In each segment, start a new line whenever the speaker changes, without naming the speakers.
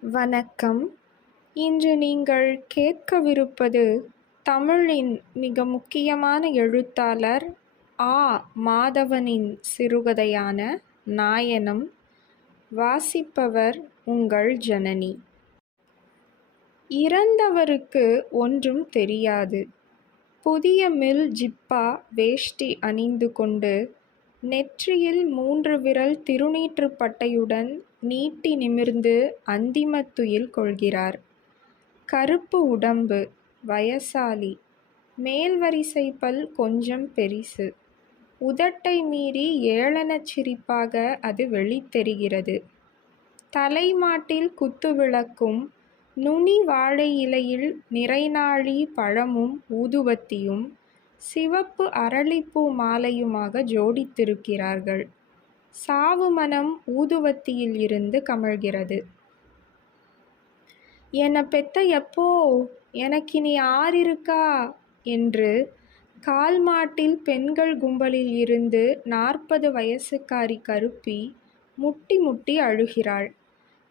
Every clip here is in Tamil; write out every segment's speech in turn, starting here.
வணக்கம். இன்று நீங்கள் கேட்கவிருப்பது தமிழின் மிக முக்கியமான எழுத்தாளர் ஆ. மாதவனின் சிறுகதையான நாயனம். வாசிப்பவர் உங்கள் ஜனனி. இறந்தவருக்கு ஒன்றும் தெரியாது. புதிய மில் ஜிப்பா வேஷ்டி அணிந்து கொண்டு நெற்றியில் மூன்று விரல் திருநீற்றுப்பட்டையுடன் நீட்டி நிமிர்ந்து அந்திமத்துயில் கொள்கிறார். கருப்பு உடம்பு. வயசாலி. மேல் வரிசை பல் கொஞ்சம் பெரிசு. உதட்டை மீறி ஏளனச் சிரிப்பாக அது வெளித்தெரிகிறது. தலைமாட்டில் குத்துவிளக்கும் நுனி வாழை இலையில் நிறைநாழி பழமும் ஊதுவத்தியும் சிவப்பு அரளிப்பூ மாலையுமாக ஜோடித்திருக்கிறார்கள். சாவு மனம் ஊதுவத்தியில் இருந்து கமழ்கிறது. என்னை பெத்த எப்போ எனக்கினி ஆறிருக்கா என்று கால் மாட்டில் பெண்கள் கும்பலில் இருந்து நாற்பது வயசுக்காரி கருப்பி முட்டி முட்டி அழுகிறாள்.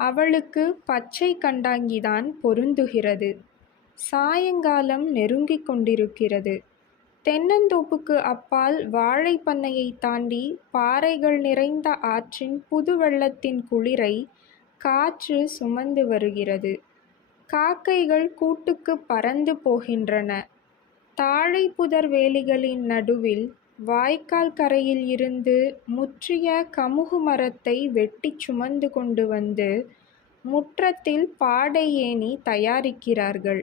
அவளுக்கு பச்சை கண்டாங்கிதான் பொருந்துகிறது. சாயங்காலம் நெருங்கிக் கொண்டிருக்கிறது. தென்னந்தோப்புக்கு அப்பால் வாழைப்பண்ணையைத் தாண்டி பாறைகள் நிறைந்த ஆற்றின் புதுவெள்ளத்தின் குளிரை காற்று சுமந்து வருகிறது. காக்கைகள் கூட்டுக்குப் பறந்து போகின்றன. தாழை புதர் வேலிகளின் நடுவில் வாய்க்கால் கரையில் இருந்து முற்றிய கமுகு மரத்தை வெட்டிச் சுமந்து கொண்டு வந்து முற்றத்தில் பாடை ஏணி தயாரிக்கிறார்கள்.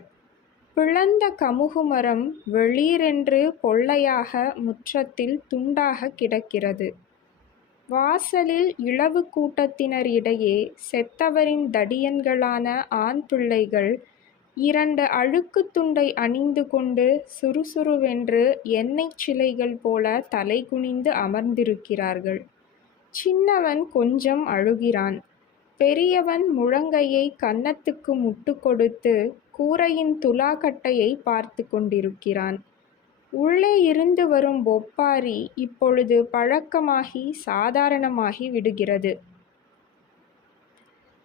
பிளந்த கமுகுமரம் வெளீரென்று வெளிரென்று பொள்ளையாக முற்றத்தில் துண்டாகக் கிடக்கிறது. வாசலில் இழவு கூட்டத்தினர் இடையே செத்தவரின் தடியன்களான ஆண் பிள்ளைகள் இரண்டு அழுக்குத் துண்டை அணிந்து கொண்டு சுறுசுறுவென்று எண்ணெய்ச் சிலைகள் போல தலைகுனிந்து அமர்ந்திருக்கிறார்கள். சின்னவன் கொஞ்சம் அழுகிறான். பெரியவன் முழங்கையை கன்னத்துக்கு முட்டு கொடுத்து கூரையின் துலாக்கட்டையை பார்த்து கொண்டிருக்கிறான். உள்ளே இருந்து வரும் ஒப்பாரி இப்பொழுது பழக்கமாகி சாதாரணமாகி விடுகிறது.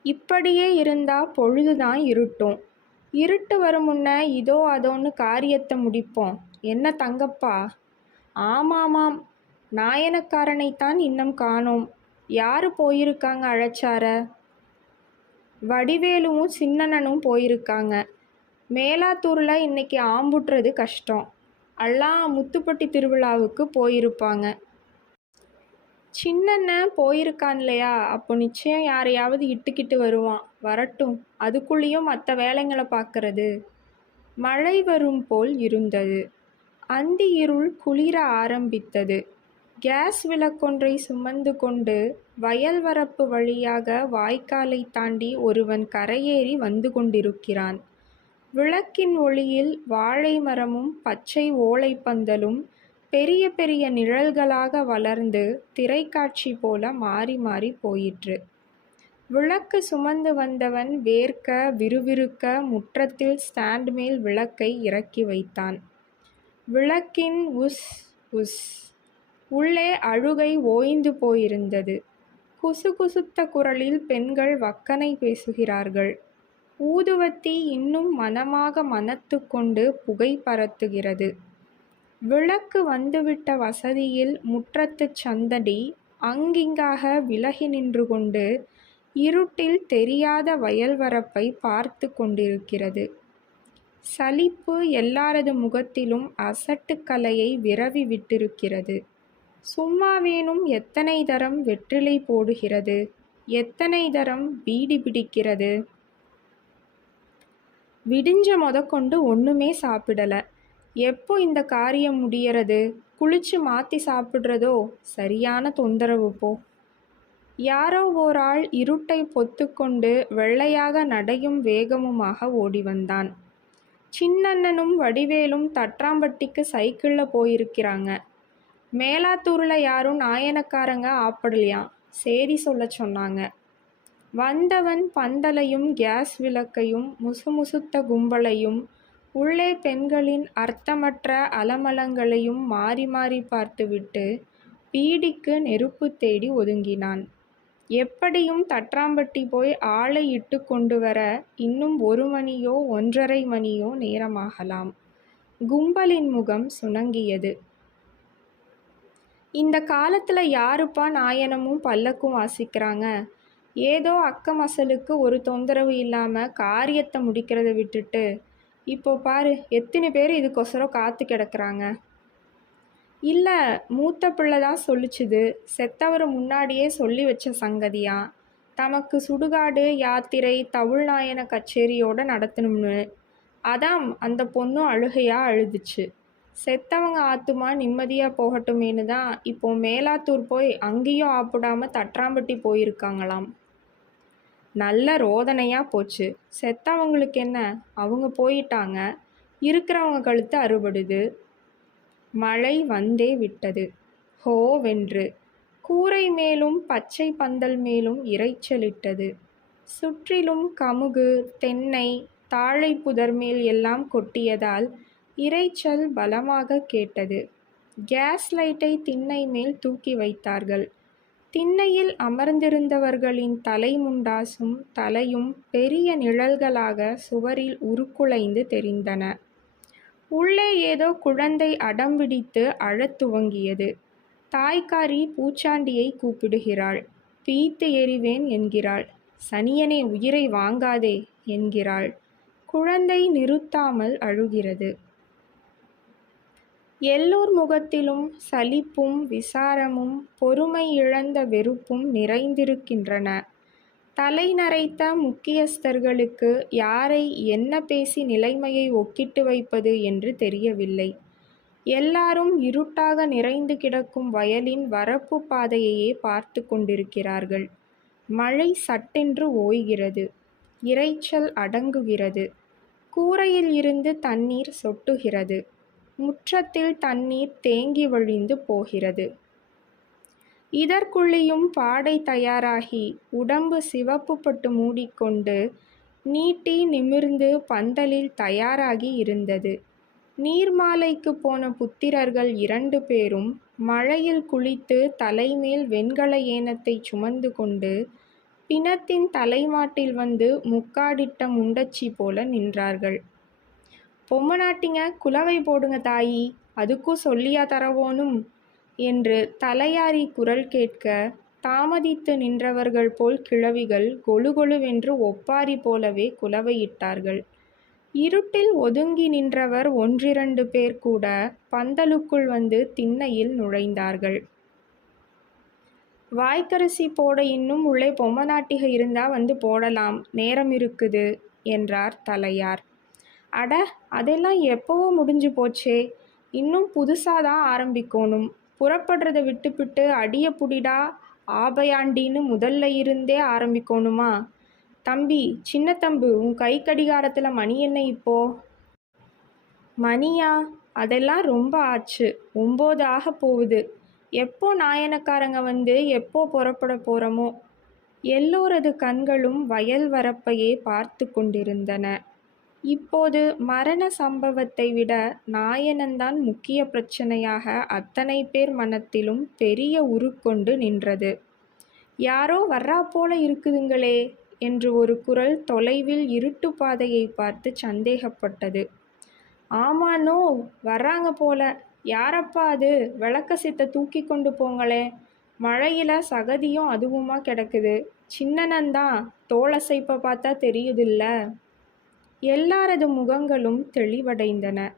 இப்படியே இருந்தா பொழுதுதான் இருட்டும். இருட்டு வரும் முன்ன இதோ அதோன்னு காரியத்தை முடிப்போம். என்ன தங்கப்பா? ஆமாமாம். நாயனக்காரனைத்தான் இன்னும் காணோம். யாரு போயிருக்காங்க அழைச்சார? வடிவேலுவும் சின்னண்ணனும் போயிருக்காங்க. மேலாத்தூரில் இன்னைக்கு ஆம்புட்றது கஷ்டம். எல்லாம் முத்துப்பட்டி திருவிழாவுக்கு போயிருப்பாங்க. சின்னண்ணன் போயிருக்கான் இல்லையா அப்போ நிச்சயம் யாரையாவது இட்டுக்கிட்டு வருவான். வரட்டும். அதுக்குள்ளேயும் மற்ற வேலைங்களை பார்க்கறது மழை வரும் போல் இருந்தது. அந்தி இருள் குளிர ஆரம்பித்தது. கேஸ் விளக்கொன்றை சுமந்து கொண்டு வயல் வரப்பு வழியாக வாய்க்காலைத் தாண்டி ஒருவன் கரையேறி வந்து கொண்டிருக்கிறான். விளக்கின் ஒளியில் வாழை மரமும் பச்சை ஓலைப்பந்தலும் பெரிய பெரிய நிழல்களாக வளர்ந்து திரைக்காட்சி போல மாறி மாறி போயிற்று. விளக்கு சுமந்து வந்தவன் வேர்க்க விறுவிறுக்க முற்றத்தில் ஸ்டாண்ட் மேல் விளக்கை இறக்கி வைத்தான். விளக்கின் உஸ்... உஸ்... உள்ளே அழுகை ஓய்ந்து போயிருந்தது. குசுகுசுத்த குரலில் பெண்கள் வக்கனை பேசுகிறார்கள். ஊதுவத்தி இன்னும் மனமாக மனத்து கொண்டு புகை பரத்துகிறது. விளக்கு வந்துவிட்ட வசதியில் முற்றத்துச் சந்தடி அங்கிங்காக விலகி நின்று கொண்டு இருட்டில் தெரியாத வயல்வரப்பை பார்த்து கொண்டிருக்கிறது. சலிப்பு எல்லாரது முகத்திலும் அசட்டுக்கலையை விரவி விட்டிருக்கிறது. சும்மாவேனும் எத்தனை தரம் வெற்றிலை போடுகிறது. எத்தனை தரம் பீடி பிடிக்கிறது. விடிஞ்ச மொதக்கொண்டு ஒன்றுமே சாப்பிடலை எப்போ இந்த காரியம் முடியறது. குளிச்சு மாற்றி சாப்பிட்றதோ சரியான தொந்தரவு போ. யாரோ ஓராள் ஆள் இருட்டை பொத்துக்கொண்டு வெள்ளையாக நடையும் வேகமுமாக ஓடி வந்தான் சின்னண்ணனும் வடிவேலும் தற்றாம்பட்டிக்கு சைக்கிளில் போயிருக்கிறாங்க. மேலாத்தூரில் யாரும் நாயனக்காரங்க ஆப்பிடலையாம் சேரி சொல்ல சொன்னாங்க. வந்தவன் பந்தலையும் கேஸ் விளக்கையும் முசுமுசுத்த கும்பலையும் உள்ளே பெண்களின் அர்த்தமற்ற அலமலங்களையும் மாறி மாறி பார்த்துவிட்டு பீடிக்கு நெருப்பு தேடி ஒதுங்கினான். எப்படியும் தற்றாம்பட்டி போய் ஆளை இட்டு கொண்டு வர இன்னும் ஒரு மணியோ ஒன்றரை மணியோ நேரமாகலாம் கும்பலின் முகம் சுணங்கியது இந்த காலத்தில் யாருப்பா நாயனமும் பல்லக்கும் வாசிக்கிறாங்க? ஏதோ அக்கம் அசலுக்கு ஒரு தொந்தரவு இல்லாமல் காரியத்தை முடிக்கிறத விட்டுட்டு இப்போ பாரு எத்தனை பேர் இதுக்கொசரம் காத்து கிடக்குறாங்க? இல்லை மூத்த பிள்ளை தான் சொல்லிச்சுது. செத்தவர் முன்னாடியே சொல்லி வச்ச சங்கதியா? தமக்கு சுடுகாடு யாத்திரை தமிழ்நாயன கச்சேரியோடு நடத்தணும்னு. அதாம் அந்த பொண்ணும் அழுகையாக அழுதுச்சு. செத்தவங்க ஆத்துமா நிம்மதியாக போகட்டுமேனு தான் இப்போ மேலாத்தூர் போய் அங்கேயும் ஆப்பிடாம தற்றாம்பட்டி போயிருக்காங்களாம். நல்ல ரோதனையாக போச்சு. செத்தவங்களுக்கு என்ன? அவங்க போயிட்டாங்க. இருக்கிறவங்க கழுத்து அறுபடுது. மழை வந்தே விட்டது. ஹோவென்று கூரை மேலும் பச்சை பந்தல் மேலும் இரைச்சலிட்டது சுற்றிலும் கமுகு தென்னை தாழை புதர் மேல் எல்லாம் கொட்டியதால் இரைச்சல் பலமாக கேட்டது. கேஸ் லைட்டை திண்ணை மேல் தூக்கி வைத்தார்கள். திண்ணையில் அமர்ந்திருந்தவர்களின் தலைமுண்டாசும் தலையும் பெரிய நிழல்களாக சுவரில் உருக்குலைந்து தெரிந்தன. உள்ளே ஏதோ குழந்தை அடம்பிடித்து அழத் துவங்கியது. தாய்க்காரி பூச்சாண்டியை கூப்பிடுகிறாள். பீத்து எறிவேன் என்கிறாள். சனியனே உயிரை வாங்காதே என்கிறாள். குழந்தை நிறுத்தாமல் அழுகிறது. எல்லோர் முகத்திலும் சலிப்பும் விசாரமும் பொறுமை இழந்த வெறுப்பும் நிறைந்திருக்கின்றன. தலை நரைத்த முக்கியஸ்தர்களுக்கு யாரை என்ன பேசி நிலைமையை ஒக்கிட்டு வைப்பது என்று தெரியவில்லை. எல்லாரும் இருட்டாக நிறைந்து கிடக்கும் வயலின் வரப்பு பாதையையே பார்த்து கொண்டிருக்கிறார்கள். மழை சட்டென்று ஓய்கிறது. இரைச்சல் அடங்குகிறது. கூரையில் இருந்து தண்ணீர் சொட்டுகிறது. முற்றத்தில் தண்ணீர் தேங்கி வழிந்து போகிறது. இதற்குள்ளேயும் பாடை தயாராகி உடம்பு சிவப்பு பட்டு மூடிக்கொண்டு நீட்டி நிமிர்ந்து பந்தலில் தயாராகி இருந்தது. நீர்மாலைக்கு போன புத்திரர்கள் இரண்டு பேரும் மழையில் குளித்து தலைமேல் வெண்கல ஏனத்தை சுமந்து கொண்டு பிணத்தின் தலைமாட்டில் வந்து முக்காடிட்ட முண்டச்சி போல நின்றார்கள். பொம்மநாட்டிங்க குலவை போடுங்க தாயி. அதுக்கும் சொல்லியா தரவோனும்? என்று தலையாரி குரல் கேட்க தாமதித்து நின்றவர்கள் போல் கிழவிகள் கொழுகொழுவென்று ஒப்பாரி போலவே குலவையிட்டார்கள் இருட்டில் ஒதுங்கி நின்றவர் ஒன்றிரண்டு பேர் கூட பந்தலுக்குள் வந்து திண்ணையில் நுழைந்தார்கள். வாய்க்கரிசி போட இன்னும் உள்ளே பொம்மநாட்டிக இருந்தா வந்து போடலாம். நேரம் இருக்குது என்றார் தலையார். அட அதெல்லாம் எப்போவோ முடிஞ்சு போச்சே. இன்னும் புதுசாக தான் ஆரம்பிக்கணும். புறப்படுறத விட்டுப்பிட்டு அடிய புடிடா ஆபயாண்டின்னு முதல்ல இருந்தே ஆரம்பிக்கணுமா? தம்பி சின்ன தம்பு உன் கை கடிகாரத்தில் மணி என்ன இப்போ? மணியா? அதெல்லாம் ரொம்ப ஆச்சு. ஒம்பது ஆக போகுது. எப்போ நாயனக்காரங்க வந்து எப்போ புறப்பட போகிறோமோ எல்லோரது கண்களும் வயல் வரப்பையே பார்த்து கொண்டிருந்தன. இப்போது மரண சம்பவத்தை விட நாயனன்தான் முக்கிய பிரச்சனையாக அத்தனை பேர் மனத்திலும் பெரிய உருக்கொண்டு நின்றது. யாரோ வர்றா போல இருக்குதுங்களே என்று ஒரு குரல் தொலைவில் இருட்டு பாதையை பார்த்து சந்தேகப்பட்டது. ஆமானோ வர்றாங்க போல. யாரப்பா அது? விளக்க சித்த தூக்கி கொண்டு போங்களே. மழையில் சகதியும் அதுவுமா கிடக்குது. சின்னனன் தான். தோளசைப்பை பார்த்தா தெரியுதில்ல. எல்லாரது முகங்களும் தெளிவடைந்தன.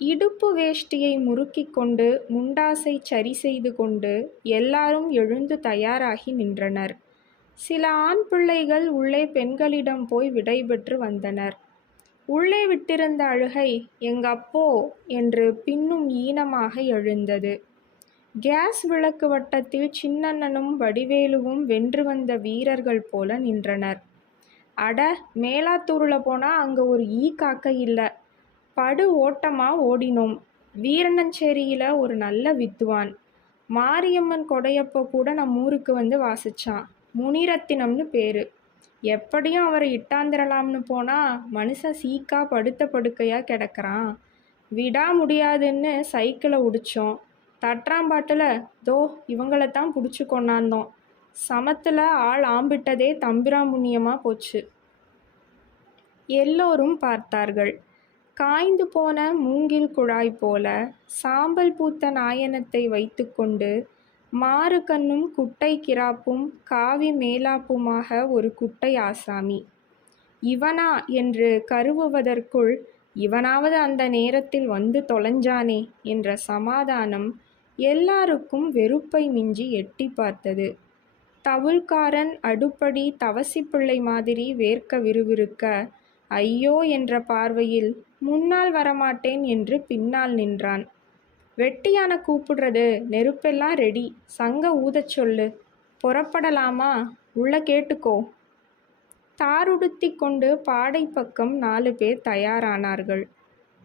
இடுப்பு வேஷ்டியை முறுக்கிக் கொண்டு முண்டாசை சரி செய்து கொண்டு எல்லாரும் எழுந்து தயாராகி நின்றனர். சில ஆண் பிள்ளைகள் உள்ளே பெண்களிடம் போய் விடைபெற்று வந்தனர். உள்ளே விட்டிருந்த அழுகை எங்கப்போ என்று பின்னும் ஈனமாக எழுந்தது. கேஸ் விளக்கு வட்டத்தில் சின்னண்ணனும் வடிவேலுவும் வென்று வந்த வீரர்கள் போல நின்றனர். அட மேலாத்தூரில் போனால் அங்கே ஒரு ஈ காக்க இல்லை. படு ஓட்டமாக ஓடினோம். வீரணஞ்சேரியில் ஒரு நல்ல வித்துவான். மாரியம்மன் கொடையப்போ கூட நம்ம ஊருக்கு வந்து வாசித்தான் முனிரத்தினம்னு பேர். எப்படியும் அவரை இட்டாந்திரலாம்னு போனால் மனுஷன் சீக்கா படுத்த படுக்கையாக கிடக்கிறான். விடா முடியாதுன்னு சைக்கிளை உடிச்சோம். தட்டாம்பாட்டில் தோ இவங்களைத்தான் பிடிச்சி கொண்டாந்தோம். சமத்தில் ஆள் ஆம்பிட்டதே தம்பிராமுண்ணியமாக போச்சு. எல்லோரும் பார்த்தார்கள். காய்ந்து போன மூங்கில் குழாய் போல சாம்பல் பூத்த நாயனத்தை வைத்துக்கொண்டு மாறு கண்ணும் குட்டை கிராப்பும் காவி மேலாப்புமாக ஒரு குட்டை ஆசாமி. இவனா என்று கருவுவதற்குள் இவனாவது அந்த நேரத்தில் வந்து தொலைஞ்சானே என்ற சமாதானம் எல்லாருக்கும் வெறுப்பை மிஞ்சி எட்டி பார்த்தது. தவுல்காரன் அடுப்படி தவசிப்பிள்ளை மாதிரி வேர்க்க விறுவிறுக்க ஐயோ என்ற பார்வையில் முன்னால் வரமாட்டேன் என்று பின்னால் நின்றான். வெட்டியான கூப்பிடுறது நெருப்பெல்லாம் ரெடி சங்க ஊதச் சொல்லு. புறப்படலாமா? உள்ள கேட்டுக்கோ தாருடுத்தி கொண்டு பாடை பக்கம் நாலு பேர் தயாரானார்கள்.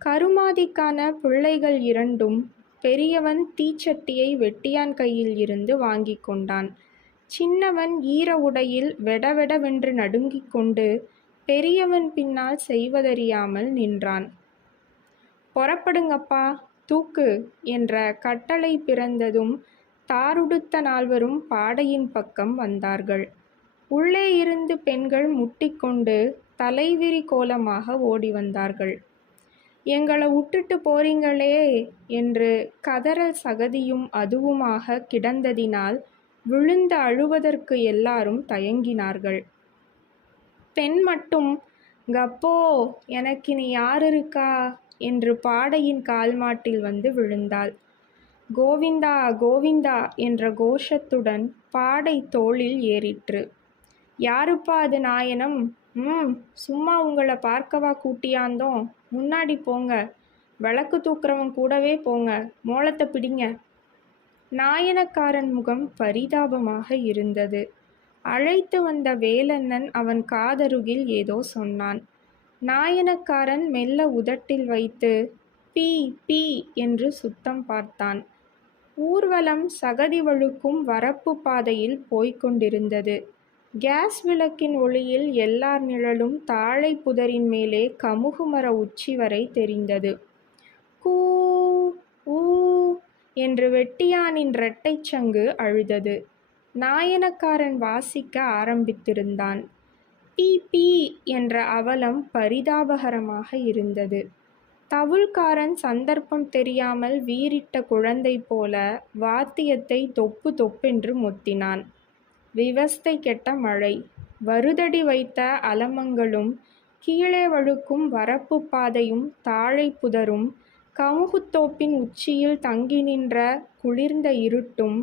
கருமாதிக்கான பிள்ளைகள் இரண்டும் பெரியவன் தீச்சட்டியை வெட்டியான் கையில் இருந்து வாங்கி கொண்டான். சின்னவன் ஈர உடையில் வெடவெடவென்று நடுங்கிக் கொண்டு பெரியவன் பின்னால் செய்வதறியாமல் நின்றான். புறப்படுங்கப்பா தூக்கு என்ற கட்டளை பிறந்ததும் தாருடுத்த நால்வரும் பாடையின் பக்கம் வந்தார்கள். உள்ளே இருந்து பெண்கள் முட்டிக்கொண்டு தலைவிரி கோலமாக ஓடி வந்தார்கள். எங்களை விட்டுட்டு போறீங்களே என்று கதறல் சகதியும் அதுவுமாக கிடந்ததினால் விழுந்து அழுவதற்கு எல்லாரும் தயங்கினார்கள். பெண் மட்டும் கப்போ எனக்கு நீ யார் இருக்கா என்று பாடையின் கால்மாட்டில் வந்து விழுந்தாள். கோவிந்தா கோவிந்தா என்ற கோஷத்துடன் பாடை தோளில் ஏறிற்று. யாருப்பா அது நாயனம்? ம் சும்மா உங்களை பார்க்கவா கூட்டியாந்தோம். முன்னாடி போங்க. விளக்கு தூக்குறவன் கூடவே போங்க. மோளத்தை பிடிங்க. நாயனக்காரன் முகம் பரிதாபமாக இருந்தது. அழைத்து வந்த வேலண்ணன் அவன் காதருகில் ஏதோ சொன்னான். நாயனக்காரன் மெல்ல உதட்டில் வைத்து பீ பீ என்று சுத்தம் பார்த்தான். ஊர்வலம் சகதி வழுக்கும் வரப்பு பாதையில் போய்க் கொண்டிருந்தது. கேஸ் விளக்கின் ஒளியில் எல்லார் நிழலும் தாழை புதரின் மேலே கமுகுமர உச்சி வரை தெரிந்தது. கூ ஊ என்று வெட்டியானின் இரட்டைச் சங்கு அழுதது. நாயனக்காரன் வாசிக்க ஆரம்பித்திருந்தான். பீ பீ என்ற அவலம் பரிதாபகரமாக இருந்தது. தவுள்காரன் சந்தர்ப்பம் தெரியாமல் வீறிட்ட குழந்தை போல வாத்தியத்தை தொப்பு தொப்பென்று மொத்தினான். விவஸ்தை கெட்ட மழை. வருதடி வைத்த அலமங்களும் கீழே வழுக்கும் வரப்பு பாதையும் தாழை புதரும் கமுகுத்தோப்பின் உச்சியில் தங்கி நின்ற குளிர்ந்த இருட்டும்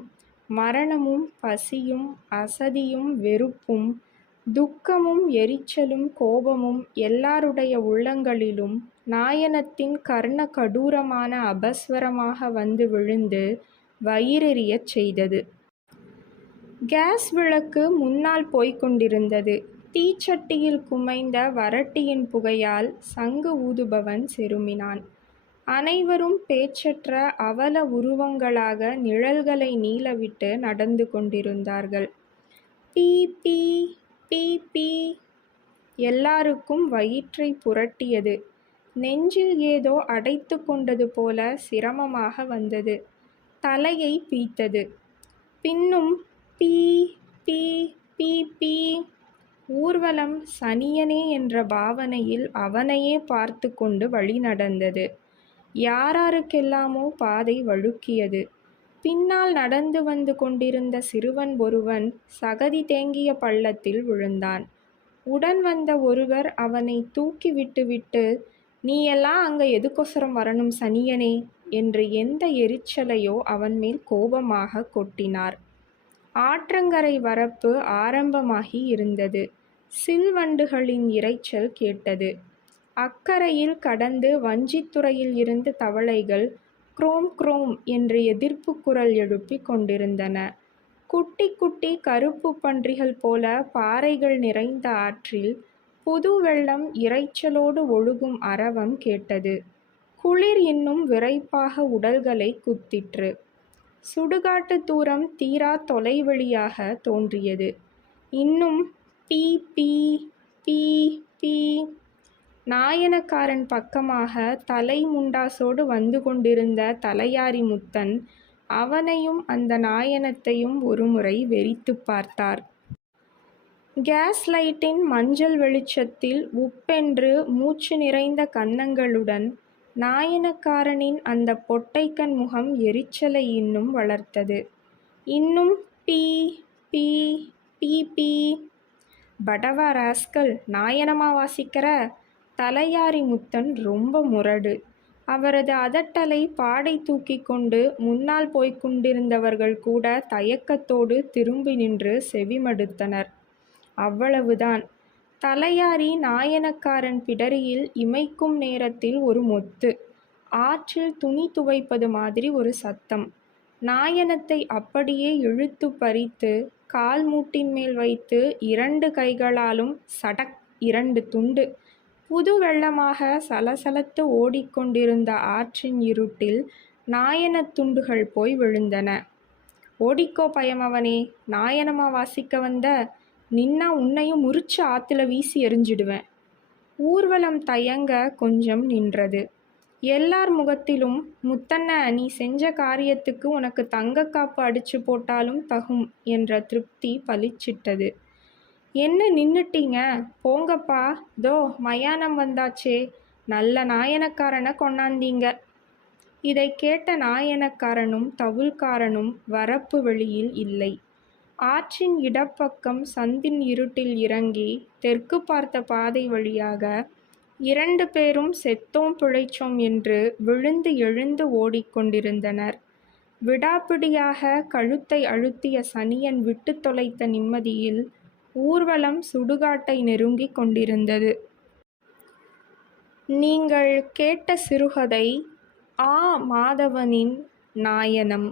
மரணமும் பசியும் அசதியும் வெறுப்பும் துக்கமும் எரிச்சலும் கோபமும் எல்லாருடைய உள்ளங்களிலும் நாயனத்தின் கர்ண கடூரமான அபஸ்வரமாக வந்து விழுந்து வயிறெறியச் செய்தது. கேஸ் விளக்கு முன்னால் போய்க் கொண்டிருந்தது. தீச்சட்டியில் குமைந்த வரட்டியின் புகையால் சங்கு ஊதுபவன் செருமினான். அனைவரும் பேச்சற்ற அவல உருவங்களாக நிழல்களை நீளவிட்டு நடந்து கொண்டிருந்தார்கள். பீ பீ பீ பீ எல்லாருக்கும் வயிற்றை புரட்டியது. நெஞ்சில் ஏதோ அடைத்து கொண்டது போல சிரமமாக வந்தது. தலையை பீத்தது. பின்னும் பீ பீ பீ பீ ஊர்வலம் சனியனே என்ற பாவனையில் அவனையே பார்த்து கொண்டு வழி நடந்தது. யாராருக்கெல்லாமோ பாதை வழுக்கியது. பின்னால் நடந்து வந்து கொண்டிருந்த சிறுவன் ஒருவன் சகதி தேங்கிய பள்ளத்தில் விழுந்தான். உடன் வந்த ஒருவர் அவனை தூக்கி விட்டுவிட்டு நீ எல்லாம் எதுக்கொசரம் வரணும் சனியனே என்று எந்த எரிச்சலையோ அவன் மேல் கோபமாக கொட்டினார். ஆற்றங்கரை வரப்பு ஆரம்பமாகி இருந்தது. சில்வண்டுகளின் இரைச்சல் கேட்டது. அக்கரையில் கடந்து வஞ்சித்துறையில் இருந்து தவளைகள் குரோம் குரோம் என்று எதிர்ப்பு குரல் எழுப்பிக் கொண்டிருந்தன. குட்டி குட்டி கருப்பு பன்றிகள் போல பாறைகள் நிறைந்த ஆற்றில் புது வெள்ளம் இரைச்சலோடு ஒழுகும் அரவம் கேட்டது. குளிர் இன்னும் விரைப்பாக உடல்களை குத்திற்று. சுடுகாட்டு தூரம் தீரா தொலைவெளியாக தோன்றியது. இன்னும் பீ பீ பீ பீ நாயனக்காரன் பக்கமாக தலை முண்டாசோடு வந்து கொண்டிருந்த தலையாரி முத்தன் அவனையும் அந்த நாயனத்தையும் ஒருமுறை வெறித்துப் பார்த்தார். கேஸ் லைட்டின் மஞ்சள் வெளிச்சத்தில் உப்பென்று மூச்சு நிறைந்த கன்னங்களுடன் நாயனக்காரனின் அந்த பொட்டைக்கண் முகம் எரிச்சலை இன்னும் வளர்த்தது. இன்னும் பீ... பீ... பீ... பீ... படவா ராஸ்கல் நாயனமா வாசிக்கிற? தலையாரி முத்தன் ரொம்ப முரடு. அவரது அதட்டலை பாடை தூக்கி கொண்டு முன்னால் போய்க் கொண்டிருந்தவர்கள் கூட தயக்கத்தோடு திரும்பி நின்று செவிமடுத்தனர். அவ்வளவுதான். தலையாரி நாயனக்காரன் பிடரியில் இமைக்கும் நேரத்தில் ஒரு மொத்து. ஆற்றில் துணி துவைப்பது மாதிரி ஒரு சத்தம். நாயனத்தை அப்படியே இழுத்துப் பறித்து, கால் மூட்டின் மேல் வைத்து இரண்டு கைகளாலும் சடக் இரண்டு துண்டு. புது வெள்ளமாக சலசலத்து ஓடிக்கொண்டிருந்த ஆற்றின் இருட்டில் நாயனத் துண்டுகள் போய் விழுந்தன. ஓடிக்கோ பயமவனே நாயனமா வாசிக்க வந்த? நின்னா உன்னையும் முறிச்சு ஆற்றுல வீசி எறிஞ்சிடுவேன். ஊர்வலம் தயங்க கொஞ்சம் நின்றது. எல்லார் முகத்திலும் முத்தண்ண நீ செஞ்ச காரியத்துக்கு உனக்கு தங்கக்காப்பு காப்பு போட்டாலும் தகும் என்ற திருப்தி பளிச்சிட்டது. என்ன நின்னுட்டீங்க? போங்கப்பா தோ மயானம் வந்தாச்சே நல்ல நாயனக்காரனை கொண்டாந்தீங்க இதை கேட்ட நாயனக்காரனும் தவுல்காரனும் வரப்பு வெளியில் இல்லை. ஆற்றின் இடப்பக்கம் சந்தின் இருட்டில் இறங்கி தெற்கு பார்த்த பாதை வழியாக இரண்டு பேரும் செத்தோம் பிழைச்சோம் என்று விழுந்து எழுந்து ஓடிக் கொண்டிருந்தனர். விடாப்பிடியாக கழுத்தை அழுத்திய சனியன் விட்டு தொலைத்த நிம்மதியில் ஊர்வலம் சுடுகாட்டை நெருங்கிக் கொண்டிருந்தது. நீங்கள் கேட்ட சிறுகதை ஆ. மாதவனின் நாயனம்